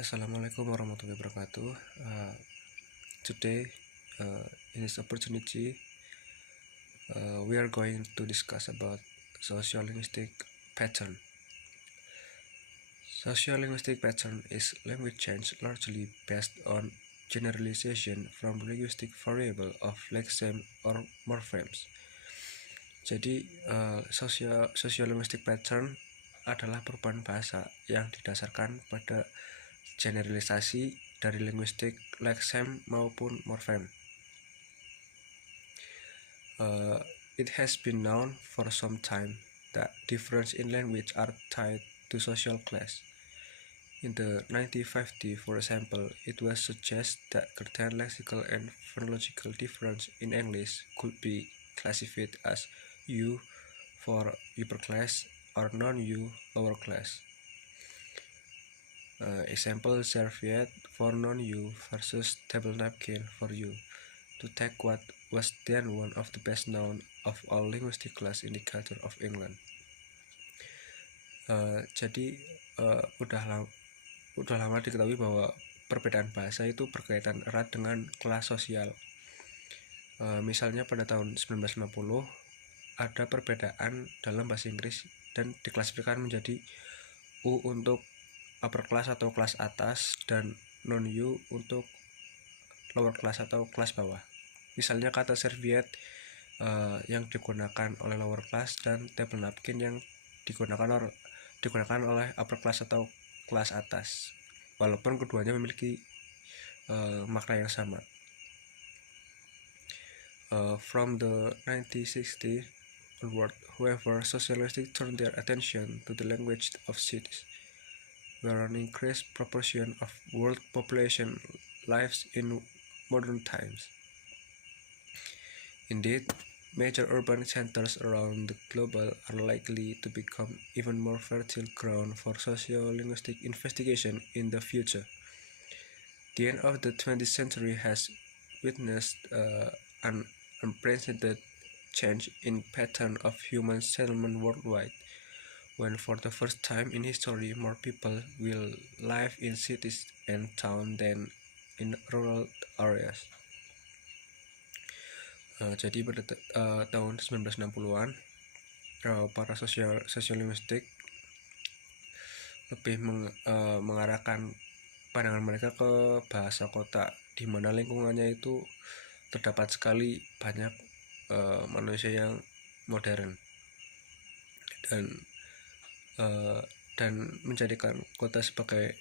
Assalamualaikum warahmatullahi wabarakatuh. Today, in this opportunity, we are going to discuss about sociolinguistic pattern. Sociolinguistic pattern is language change largely based on generalization from linguistic variable of lexeme or morphemes. Jadi, sociolinguistic pattern adalah perubahan bahasa yang didasarkan pada generalisasi dari linguistik lexeme maupun morfem. It has been known for some time that differences in language are tied to social class. In the 1950s, for example, it was suggested that certain lexical and phonological difference in English could be classified as U for upper class or non-U lower class. Example serviette for non-U versus table napkin for U, to take what was then one of the best known of all linguistic class indicator of England. Jadi udah lama diketahui bahwa perbedaan bahasa itu berkaitan erat dengan kelas sosial. Misalnya pada tahun 1950 ada perbedaan dalam bahasa Inggris dan diklasifikasikan menjadi U untuk upper class atau kelas atas dan non-U untuk lower class atau kelas bawah. Misalnya kata serviette yang digunakan oleh lower class dan table napkin yang digunakan oleh upper class atau kelas atas, walaupun keduanya memiliki makna yang sama. From the 1960s onward, however, socialists turned their attention to the language of cities, where an increased proportion of world population lives in modern times. Indeed, major urban centers around the globe are likely to become even more fertile ground for sociolinguistic investigation in the future. The end of the 20th century has witnessed an unprecedented change in pattern of human settlement worldwide, when for the first time in history more people will live in cities and towns than in rural areas. Jadi pada tahun 1960-an para sosiolinguistik lebih mengarahkan pandangan mereka ke bahasa kota, di mana lingkungannya itu terdapat sekali banyak manusia yang modern dan menjadikan kota sebagai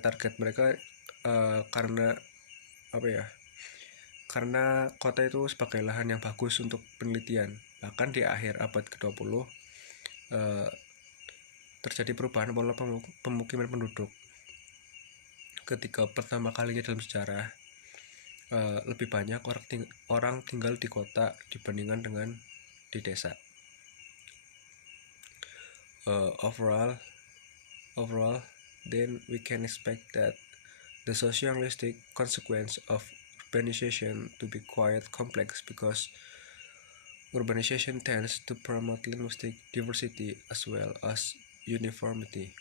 target mereka karena kota itu sebagai lahan yang bagus untuk penelitian. Bahkan di akhir abad ke-20 terjadi perubahan pola pemukiman penduduk. Ketika pertama kalinya dalam sejarah lebih banyak orang tinggal di kota dibandingkan dengan di desa. Overall, then we can expect that the sociolinguistic consequence of urbanization to be quite complex, because urbanization tends to promote linguistic diversity as well as uniformity.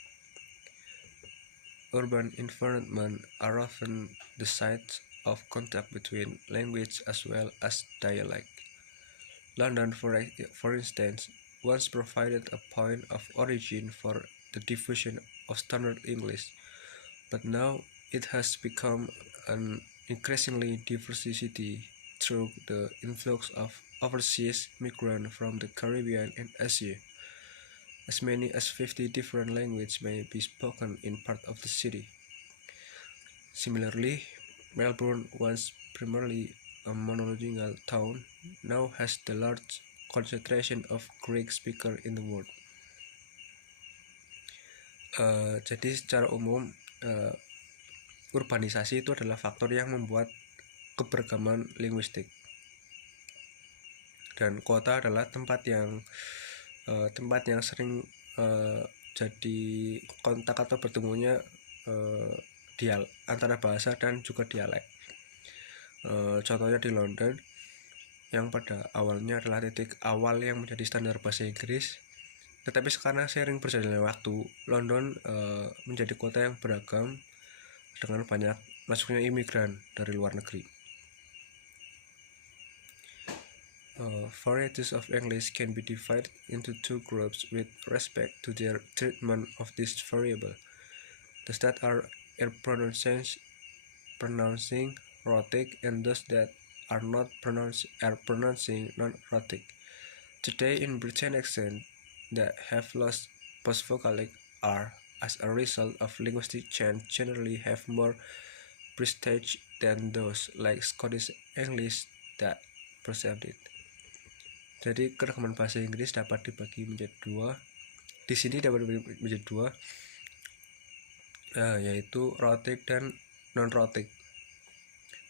Urban environments are often the sites of contact between language as well as dialect. London, for instance, once provided a point of origin for the diffusion of standard English, but now it has become an increasingly diverse city through the influx of overseas migrants from the Caribbean and Asia. As many as 50 different languages may be spoken in part of the city. Similarly, Melbourne, once primarily a monolingual town, now has the large concentration of Greek speakers in the world. Jadi secara umum urbanisasi itu adalah faktor yang membuat keberagaman linguistik, dan kota adalah tempat yang sering jadi kontak atau bertemunya antara bahasa dan juga dialek. Contohnya di London, yang pada awalnya adalah titik awal yang menjadi standar bahasa Inggris, Tetapi sekarang seiring berjalannya waktu, London menjadi kota yang beragam dengan banyak masuknya imigran dari luar negeri. Varieties of English can be divided into two groups with respect to their treatment of this variable. Those that are pronouncing rhotic and those that are not pronouncing non-rhotic. Today in Britain accents that have lost post-vocalic R as a result of linguistic change generally have more prestige than those like Scottish English that preserved it. Jadi keragaman bahasa Inggris dapat dibagi menjadi dua. Di sini dapat dibagi menjadi dua, yaitu rhotic dan non-rhotic.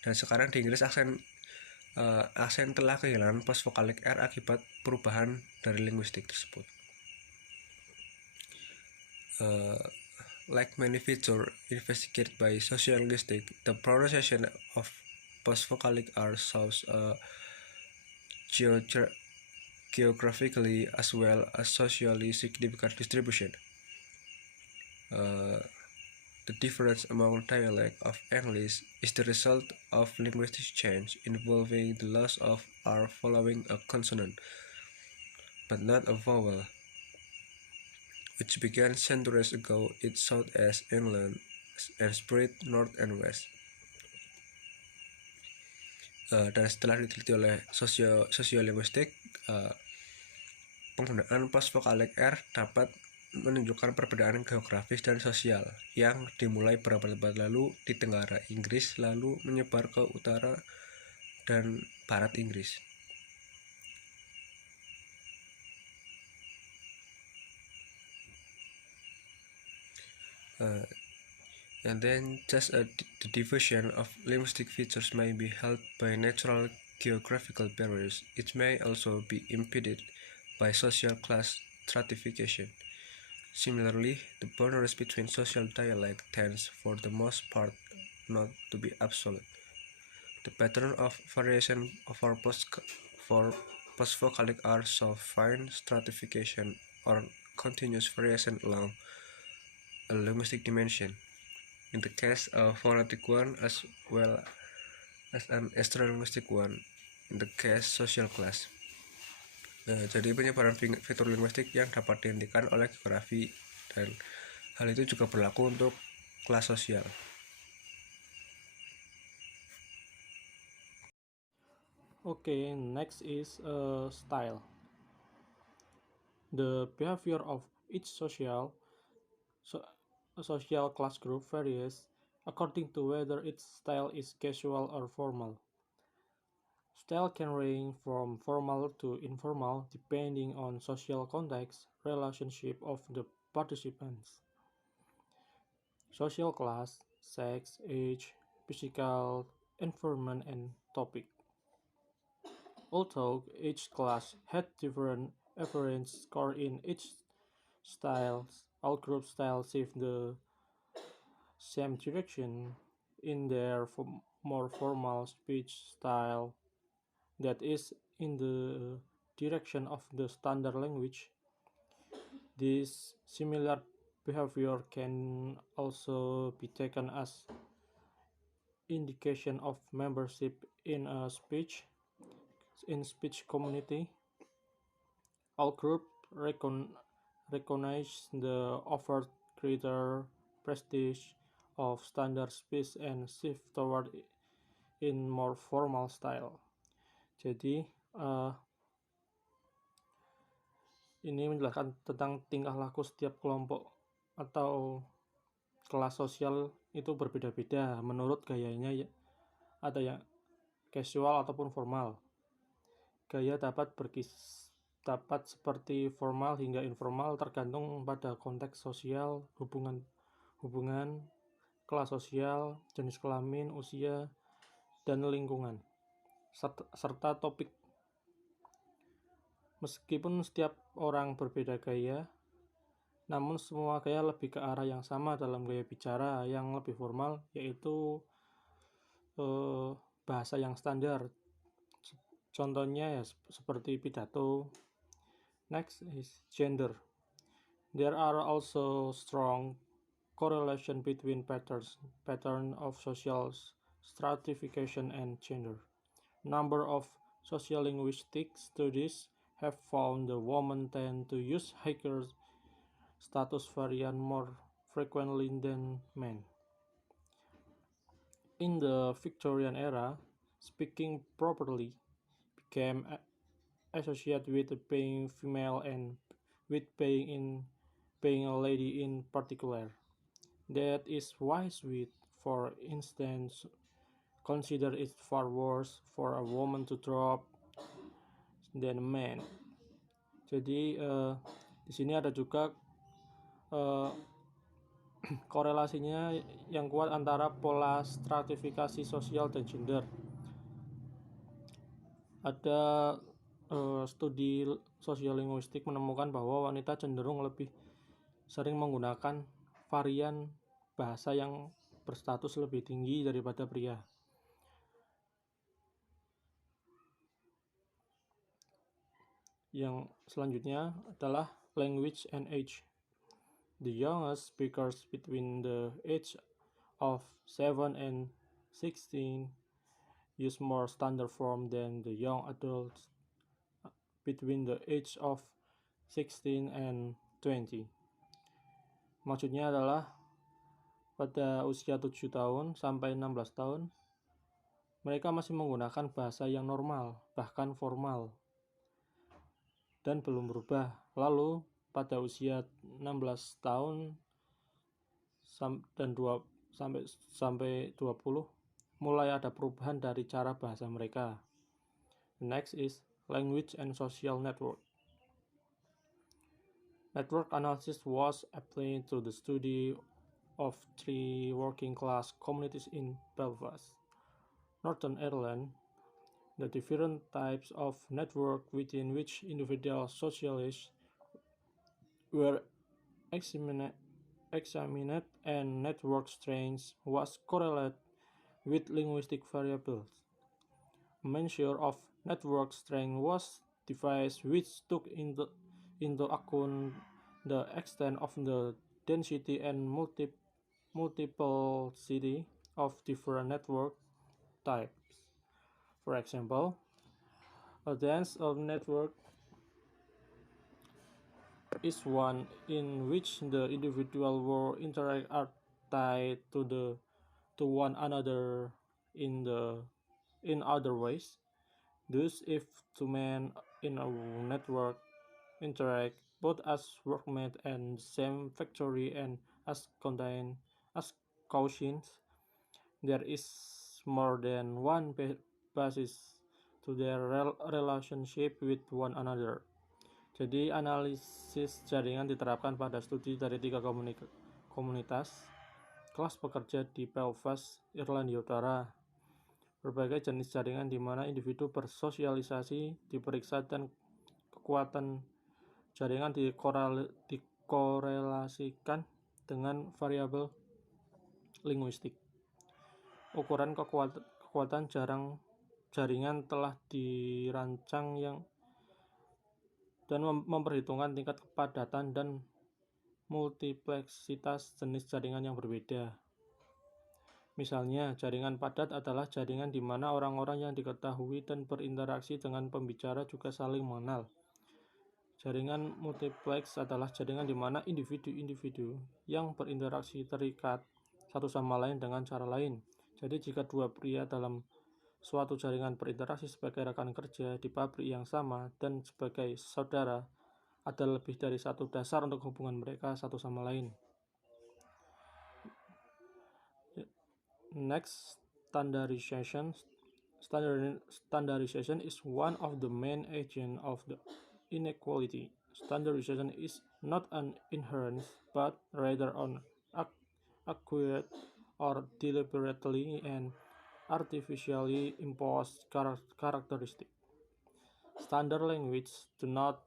Dan sekarang di Inggris aksen telah kehilangan post-vocalic R akibat perubahan dari linguistik tersebut. Like many features investigated by sociolinguistics, the pronunciation of post-vocalic R shows a geographically as well as socially significant distribution. The difference among dialects of English is the result of linguistic change involving the loss of R following a consonant, but not a vowel, which began centuries ago in Southeast England and spread north and west. Dan setelah diteliti oleh sosiolinguistik, penggunaan post-vocalic R dapat menunjukkan perbedaan geografis dan sosial yang dimulai berabad-abad lalu di Tenggara Inggris lalu menyebar ke utara dan barat Inggris. And then just the division of linguistic features may be held by natural geographical barriers. It may also be impeded by social class stratification. Similarly, the boundaries between social dialect tends for the most part not to be absolute. The pattern of variation for post-vocalic are so fine stratification or continuous variation along a linguistic dimension. In the case of phonetic one as well as an extralinguistic one in the case social class. Jadi penyebaran fitur linguistik yang dapat dihentikan oleh geografi dan hal itu juga berlaku untuk kelas sosial. Okay, next is style. The behavior of each social class group varies according to whether its style is casual or formal. Style can range from formal to informal depending on social context, relationship of the participants, social class, sex, age, physical environment, and topic. Although each class had different average score in each style, all group styles shift the same direction in their more formal speech style, that is, in the direction of the standard language. This similar behavior can also be taken as indication of membership in a speech community. All groups recognize the overt greater prestige of standard speech and shift toward in more formal style. Jadi ini menjelaskan tentang tingkah laku setiap kelompok atau kelas sosial itu berbeda-beda menurut gayanya, ada yang casual ataupun formal. Gaya dapat seperti formal hingga informal tergantung pada konteks sosial, hubungan, kelas sosial, jenis kelamin, usia, dan lingkungan, serta topik. Meskipun setiap orang berbeda gaya, namun semua gaya lebih ke arah yang sama dalam gaya bicara yang lebih formal, yaitu bahasa yang standar. Contohnya ya seperti pidato. Next is gender. There are also strong correlation between pattern of social stratification and gender. Number of sociolinguistic studies have found that women tend to use higher status variant more frequently than men. In the Victorian era, speaking properly became associated with being female and with being a lady in particular. That is why Sweet, for instance, consider it far worse for a woman to drop than a man. Jadi di sini ada juga eh, korelasinya yang kuat antara pola stratifikasi sosial dan gender. Ada studi sosiolinguistik menemukan bahwa wanita cenderung lebih sering menggunakan varian bahasa yang berstatus lebih tinggi daripada pria. Yang selanjutnya adalah language and age. The youngest speakers between the age of 7 and 16 use more standard form than the young adults between the age of 16 and 20. Maksudnya adalah pada usia 7 tahun sampai 16 tahun, mereka masih menggunakan bahasa yang normal, bahkan formal, dan belum berubah. Lalu pada usia 16 tahun dan sampai 20 mulai ada perubahan dari cara bahasa mereka. Next is language and social network. Network analysis was applied to the study of 3 working class communities in Belfast, Northern Ireland. The different types of network within which individual socialists were examined and network strength was correlated with linguistic variables. A measure of network strength was device which took into account the extent of the density and multiplicity of different network types. For example, a dense network is one in which the individual world interact are tied to one another in other ways. Thus, if two men in a network interact both as workmates and same factory and as cousins, there is more than one basis to their relationship with one another. Jadi analisis jaringan diterapkan pada studi dari 3 komunitas kelas pekerja di Belfast, Irlandia Utara. Berbagai jenis jaringan di mana individu bersosialisasi diperiksa dan kekuatan jaringan dikorelasikan dengan variabel linguistik. Ukuran kekuatan jaringan telah dirancang dan memperhitungkan tingkat kepadatan dan multipleksitas jenis jaringan yang berbeda. Misalnya, jaringan padat adalah jaringan di mana orang-orang yang diketahui dan berinteraksi dengan pembicara juga saling mengenal. Jaringan multiplex adalah jaringan di mana individu-individu yang berinteraksi terikat satu sama lain dengan cara lain. Jadi jika dua pria dalam suatu jaringan berinteraksi sebagai rekan kerja di pabrik yang sama dan sebagai saudara, ada lebih dari satu dasar untuk hubungan mereka satu sama lain. Next, standardization. Standardization is one of the main agents of the inequality. Standardization is not an inherent, but rather an acquired or deliberately and artificially imposed characteristic. Standard language do not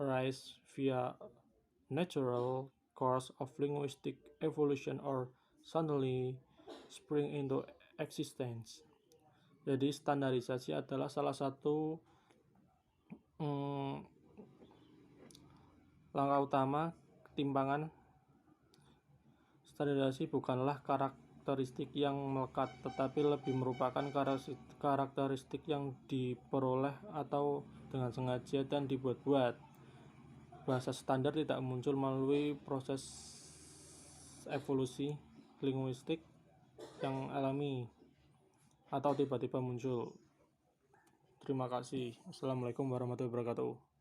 arise via natural course of linguistic evolution or suddenly spring into existence. Jadi standarisasi adalah salah satu langkah utama ketimpangan. Standarisasi bukanlah karakteristik yang melekat, tetapi lebih merupakan karakteristik yang diperoleh atau dengan sengaja dan dibuat-buat. Bahasa standar tidak muncul melalui proses evolusi linguistik yang alami atau tiba-tiba muncul. Terima kasih. Assalamualaikum warahmatullahi wabarakatuh.